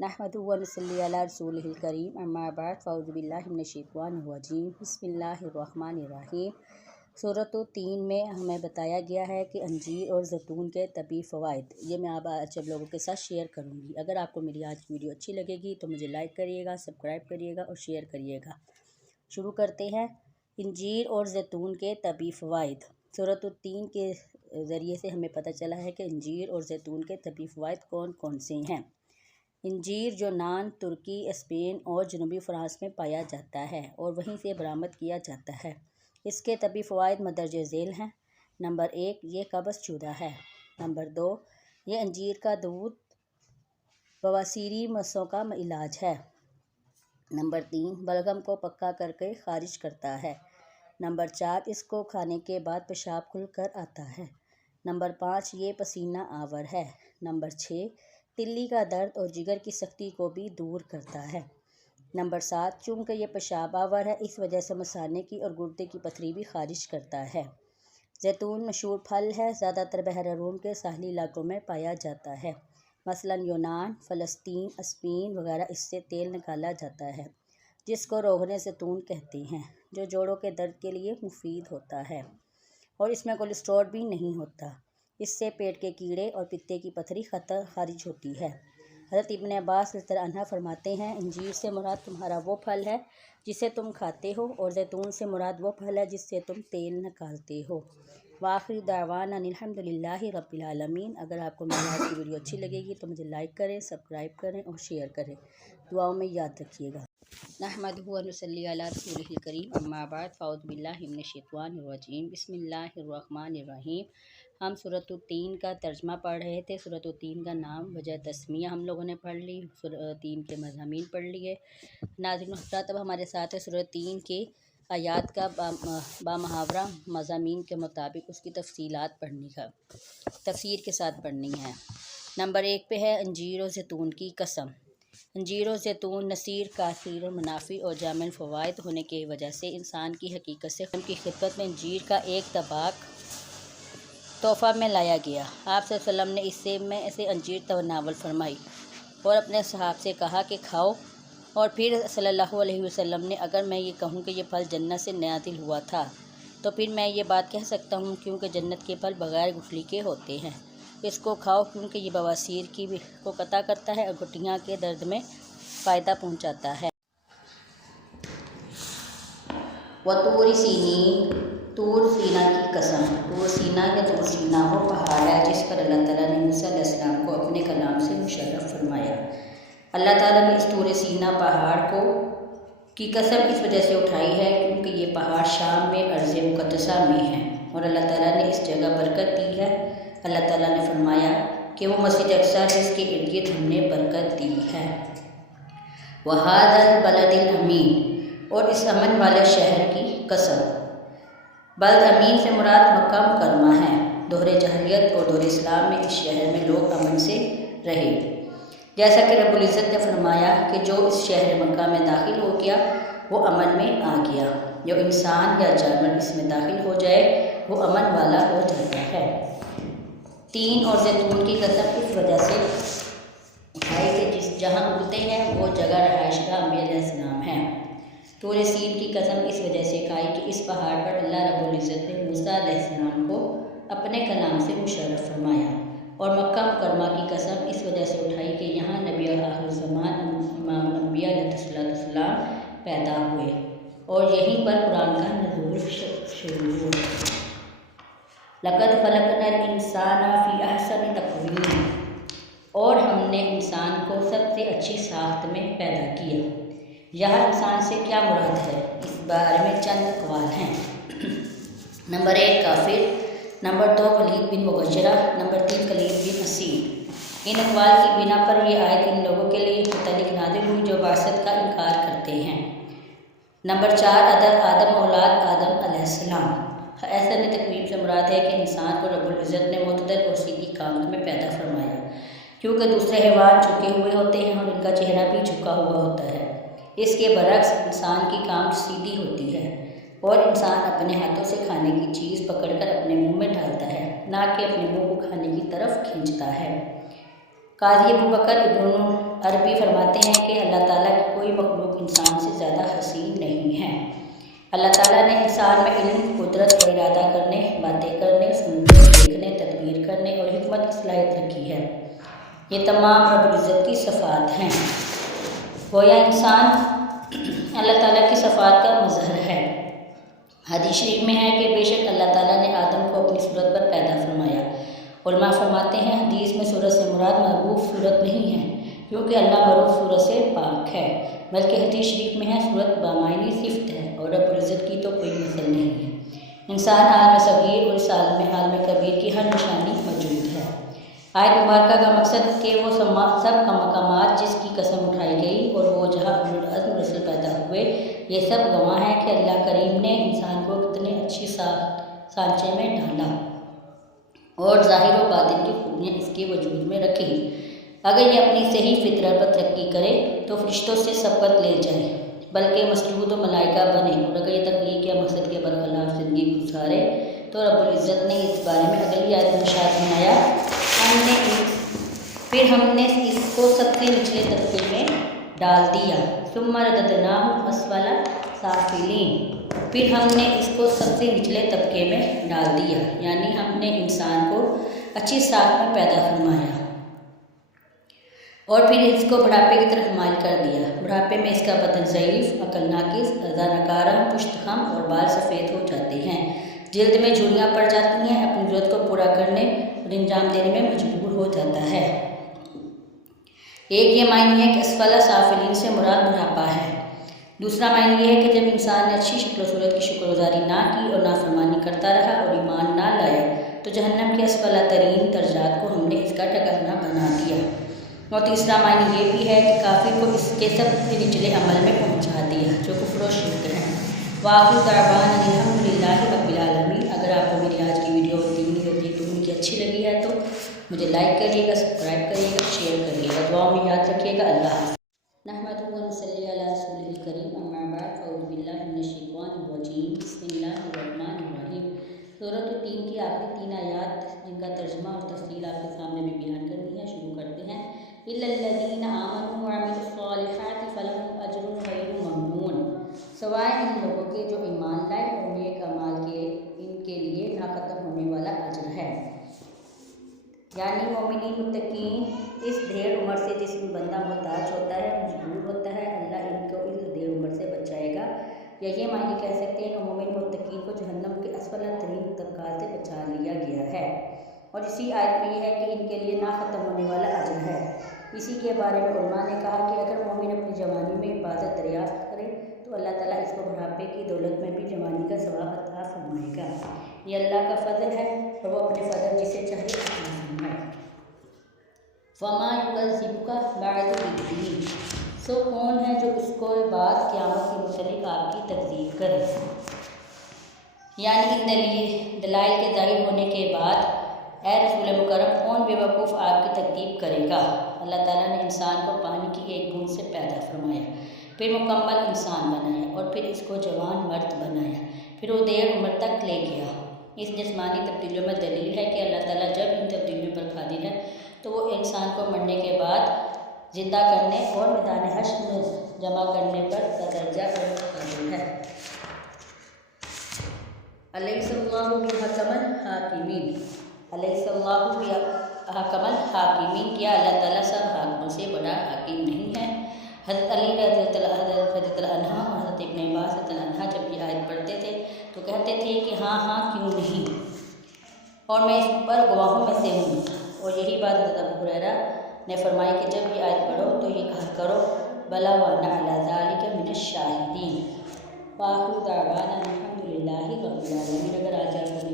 नहमदुहु व नसल्ली अला रसूलिहिल करीम अम्मा बाद फ़अऊज़ु बिल्लाहि मिनश्शैतानिर्रजीम बिस्मिल्लाहिर्रहमानिर्रहीम। सूरत 3 में हमें बताया गया है कि अंजीर और ज़ैतून के तबी फ़वाइद, ये मैं आज सब लोगों के साथ शेयर करूँगी। अगर आपको मेरी आज की वीडियो अच्छी लगेगी तो मुझे लाइक करिएगा, सब्सक्राइब करिएगा और शेयर करिएगा। शुरू करते हैं। अंजीर और ज़ैतून के तबी फ़वाइद। सूरत 3 के ज़रिए से हमें पता चला है कि अंजीर और ज़ैतून के तबी फ़वाइद कौन कौन से हैं। अंजीर यूनान, तुर्की, स्पेन और जनूबी फ्रांस में पाया जाता है और वहीं से बरामद किया जाता है। इसके तबी फ़वाइद मदरजे झेल हैं। नंबर 1, ये कब्ज़ शुदा है। नंबर 2, ये अंजीर का दूध बवासीरी मसों का इलाज है। नंबर 3, बलगम को पक्का करके खारिज करता है। नंबर 4, इसको खाने के बाद पेशाब खुल कर आता है। नंबर 5, ये पसीना आवर है। नंबर 6, तिल्ली का दर्द और जिगर की सख्ती को भी दूर करता है। नंबर 7, चूँकि ये पेशाब आवर है इस वजह से मसाने की और गुर्दे की पथरी भी खारिज करता है। ज़ैतून मशहूर फल है, ज़्यादातर बहर रूम के साहली इलाकों में पाया जाता है। मसलन यूनान, फ़लस्तीन, स्पेन वगैरह इससे तेल निकाला जाता है जिसको रोग़ने ज़ैतून कहते हैं, जो जोड़ों के दर्द के लिए मुफीद होता है और इसमें कोलेस्ट्रॉल भी नहीं होता। इससे पेट के कीड़े और पित्ते की पथरी खारिज होती है। हज़रत इब्न अब्बास रज़ियल्लाहु अन्हु फरमाते हैं, अंजीर से मुराद तुम्हारा वो फल है जिसे तुम खाते हो और ज़ैतून से मुराद वो फल है जिससे तुम तेल निकालते हो। वाखिर दावाना अनिल हम्दुलिल्लाहि रब्बिल आलमीन। अगर आपको मेरी आज की वीडियो अच्छी लगेगी तो मुझे लाइक करें, सब्सक्राइब करें और शेयर करें। दुआओं में याद रखिएगा। नहमदुहु व नसल्ली अला रसूलिहिल करीम अम्मा बाद फ़अऊज़ु बिल्लाहि मिनश्शैतानिर्रजीम बिस्मिल्लाहिर्रहमानिर्रहीम। हम सूरत 3 का तर्जमा पढ़ रहे थे। सूरत 3 का नाम वजह तस्मिया हम लोगों ने पढ़ ली, सूरत 3 के मज़ामीन पढ़ लिए। नाज़रीन हज़रात, अब हमारे साथ है सूरत 3 की आयात का बामुहावरा मज़ामीन के मुताबिक उसकी तफसीलात पढ़ने का तफसीर के साथ पढ़नी है। नंबर 1 पे है अंजीर और ज़ैतून की कसम। अंजीर और ज़ैतून नसीर, कासिर, मुनाफी और जामिल फ़वाइद होने की वजह से इंसान की हकीकत से उनकी खिदमत में अंजीर का एक तबाक तोहफ़ा में लाया गया। आप सल्लल्लाहु अलैहि वसल्लम ने इससे में ऐसे अंजीर तनावल फरमाई और अपने सहाब से कहा कि खाओ। और फिर सल्लल्लाहु अलैहि वसल्लम ने, अगर मैं ये कहूँ कि ये फल जन्नत से नाज़िल हुआ था तो फिर मैं ये बात कह सकता हूँ, क्योंकि जन्नत के फल बग़ैर गुठली के होते हैं। इसको खाओ क्योंकि ये बवासीर की को कता करता है और घुटनियाँ के दर्द में फ़ायदा पहुँचाता है। वतूर सीनीन, तूर सीना की कसम। तूर सीना या तूर सीना वो पहाड़ है जिस पर अल्लाह ताला ने मूसा अलैहिस्सलाम को अपने कलाम से मुशर्रफ फरमाया। अल्लाह ताला ने इस तूर सीना पहाड़ को की कसम इस वजह से उठाई है क्योंकि ये पहाड़ शाम में अर्ज़ मुक़द्दसा में है और अल्लाह ताला ने इस जगह बरकत दी है। अल्लाह ताला ने फरमाया कि वो मस्जिद अक़सा है जिसके इर्द गिर्द हमने बरकत दी है। वहादल बलदिल अमीन, और इस अमन वाले शहर की कसम। बल्द अमीन से मुराद मक्का मुकरमा है। दोहरे जहलियत और दोहरे इस्लाम में इस शहर में लोग अमन से रहे, जैसा कि रब्बुल इज़्ज़त ने फरमाया कि जो इस शहर मक्का में दाखिल हो गया वो अमन में आ गया। जो इंसान या जानवर इसमें दाखिल हो जाए वो अमन वाला हो जाता है। तीन और ज़ैतून की कसम इस वजह से उठाई कि जिस जहाँ उगते हैं वो जगह रहायशगाह अंबिया अलैहिस्सलाम है। तूर सीन की कसम इस वजह से खाई कि इस पहाड़ पर अल्लाह रब्बुल इज़्ज़त ने मूसा अलैहिस्सलाम को अपने कलाम से मुशर्रफ फरमाया। और मक्का मुकरमा की कसम इस वजह से उठाई कि यहाँ नबी आखिर ज़मान इमाम अंबिया अलैहिस्सलाम पैदा हुए और यहीं पर कुरान का नज़ूल शुरू हुआ। लक़द ख़लक़नल इंसाना फ़ी अहसनि तक़वीम, और हमने इंसान को सबसे अच्छी साख्त में पैदा किया। यह इंसान से क्या मुराद है, इस बारे में चंद अक़वाल हैं। नंबर 1 काफिर, नंबर 2 वलीद बिन मुग़िरा, नंबर 3 कलीद बिन असीद। इन अक़वाल की बिना पर यह आयत इन लोगों के लिए मुतल्लिक़ नाज़िल हुई जो बासत का इनकार करते हैं। नंबर 4 आदम औलाद आदम अलैहिस्सलाम। ऐसा ने तकवीम से मुराद है कि इंसान को रब्बुल इज़्ज़त ने मुतदल और सीधी कामत में पैदा फरमाया, क्योंकि दूसरे हैवान झुके हुए होते हैं और इनका चेहरा भी झुका हुआ होता है। इसके बरक्स इंसान की कामत सीधी होती है और इंसान अपने हाथों से खाने की चीज़ पकड़कर अपने मुंह में डालता है, ना कि अपने मुंह को खाने की तरफ खींचता है। काज़ी अबू बकर इब्न عربی فرماتے ہیں کہ اللہ تعالیٰ کی کوئی مخلوق انسان سے زیادہ حسین نہیں ہے۔ اللہ تعالیٰ نے انسان میں علم، قدرت اور ارادہ کرنے، باتیں کرنے، سننے، دیکھنے، تدبیر کرنے اور حکمت کی صلاحیت رکھی ہے۔ یہ تمام رب العزت کی صفات ہیں۔ گویا انسان اللہ تعالیٰ کی صفات کا مظہر ہے۔ حدیث شریف میں ہے کہ بے شک اللہ تعالیٰ نے آدم کو اپنی صورت پر پیدا فرمایا۔ علماء فرماتے ہیں حدیث میں صورت سے مراد معروف صورت نہیں ہے، کیونکہ اللہ معروف صورت سے پاک ہے، بلکہ حدیث شریف میں ہے صورت بامعنی صفت ہے اور رب العزت کی تو کوئی مثل نہیں ہے۔ انسان عالم صغیر اور اس عالم کبیر کی ہر نشانی موجود ہے۔ آیت مبارکہ کا مقصد کہ وہ سب کا مقامات جس کی قسم اٹھائی گئی اور وہ جہاں اولو العزم رسل پیدا ہوئے، یہ سب گواہ ہیں کہ اللہ کریم نے انسان کو کتنے اچھی سانچے میں ڈالا اور ظاہر و باطن کی خوبیاں اس کے وجود میں رکھی۔ اگر یہ اپنی صحیح فطرت پر ترقی کرے تو فرشتوں سے سبقت لے جائے، بلکہ مسجود و ملائکہ بنے، اور اگر یہ تخلیق یا مقصد کے برخلاف زندگی گزارے تو رب العزت نے اس بارے میں اگلی آیت میں ارشاد فرمایا، پھر ہم نے اس کو سب سے نچلے طبقے میں ڈال دیا، ثم رددناہ اسفل سافلین، پھر ہم نے اس کو سب سے نچلے طبقے میں ڈال دیا، یعنی ہم نے انسان کو اچھی ساکھ میں پیدا فرمایا اور پھر اس کو بڑھاپے کی طرف مائل کر دیا۔ بڑھاپے میں اس کا بدن ضعیف، عقل ناقص، اعضاء ناکارہ، پشت خم اور بال سفید ہو جاتے ہیں، جلد میں جھریاں پڑ جاتی ہیں، اپنی ضرورت کو پورا کرنے اور انجام دینے میں مجبور ہو جاتا ہے۔ ایک یہ معنی ہے کہ اسفل سافلین سے مراد بڑھاپا ہے۔ دوسرا معنی یہ ہے کہ جب انسان نے اچھی شکل و صورت کی شکر گزاری نہ کی اور نافرمانی کرتا رہا اور ایمان نہ لایا تو جہنم کے اسفل ترین درجات کو ہم نے اس کا ٹھکانہ بنا دیا۔ اور تیسرا معنی یہ بھی ہے کہ کافر کو اس کے سب سے نچلے عمل میں پہنچا دیا جو کفر و شرک ہے۔ وآخر دعوانا الحمدللہ رب العالمین۔ اگر آپ کو میری آج کی ویڈیو دینی اور دین کی اچھی لگی ہے تو مجھے لائک کریے گا، سبسکرائب کریے گا، شیئر کریے گا، دعاؤں میں یاد رکھیے گا۔ اللہ حافظ۔ نحمدہ و نصلی علی رسولہ الکریم، اما بعد، فاعوذ باللہ من الشیطان الرجیم، بسم اللہ الرحمن الرحیم۔ سورۃ التین کی آخری 3 آیات جن کا ترجمہ اور تفصیل آپ کے سامنے بھی بیان کرنی ہے، شروع کرتے ہیں۔ الا الذین آمنوا وعملوا الصالحات فلہم اجر غیر ممنون، سوائے ان لوگوں کے جو ایمان لائے اور نیک اعمال کیے، ان کے لیے نہ ختم ہونے والا اجر ہے۔ یعنی مومنین متقین اس ڈھیر عمر سے جس میں بندہ محتاج ہوتا ہے، مجبور ہوتا ہے، اللہ ان کو اس ڈھیر عمر سے بچائے گا، یا یہ معنی کہہ سکتے ہیں کہ مومن متقین کو جہنم کے اسفل ترین طبقات سے بچا لیا گیا ہے۔ اور اسی آیت میں یہ ہے کہ ان کے لیے نہ ختم ہونے والا اجر ہے۔ اسی کے بارے میں علماء نے کہا کہ اگر مومن اپنی جوانی میں عبادت دریافت کرے تو اللہ تعالیٰ اس کو بڑھاپے کی دولت میں بھی جوانی کا ثواب عطا فرمائے گا۔ یہ اللہ کا فضل ہے اور وہ اپنے فضل جسے چاہے عطا فرمائے۔ فما یکذبک بعد بالدین، سو کون ہے جو اس کو بعد قیامت کے متعلق آپ کی تکذیب کرے؟ یعنی ان دلائل کے ظاہر ہونے کے بعد اے رسول مکرم کون بے وقوف آپ کی تکذیب کرے گا؟ اللہ تعالیٰ نے انسان کو پانی کی ایک بوند سے پیدا فرمایا، پھر مکمل انسان بنایا اور پھر اس کو جوان مرد بنایا، پھر وہ دیر عمر تک لے گیا۔ اس جسمانی تبدیلیوں میں دلیل ہے کہ اللہ تعالیٰ جب ان تبدیلیوں پر قادر ہے تو وہ انسان کو مرنے کے بعد زندہ کرنے اور میدان حشر میں جمع کرنے پر درجہ اور قادر ہے۔ الیس اللہ بحکم الحاکمین، الیس اللہ بحکم الحاکمین، کیا اللہ تعالیٰ سب حاکموں سے بڑا حاکم نہیں ہے؟ حضرت علی رضی اللہ عنہ اور حضرت ابن عباس رضی اللہ عنہ جب یہ آیت پڑھتے تھے تو کہتے تھے کہ ہاں ہاں کیوں نہیں، اور میں اس پر گواہوں میں سے ہوں۔ اور یہی بات حضرت ابو ہریرہ نے فرمائی کہ جب یہ آیت پڑھو تو یہ کہا کرو بلا وانا علی ذالک من الشاہدین۔ وآخر دعوانا الحمدللہ رب العالمین۔ اگر آج آپ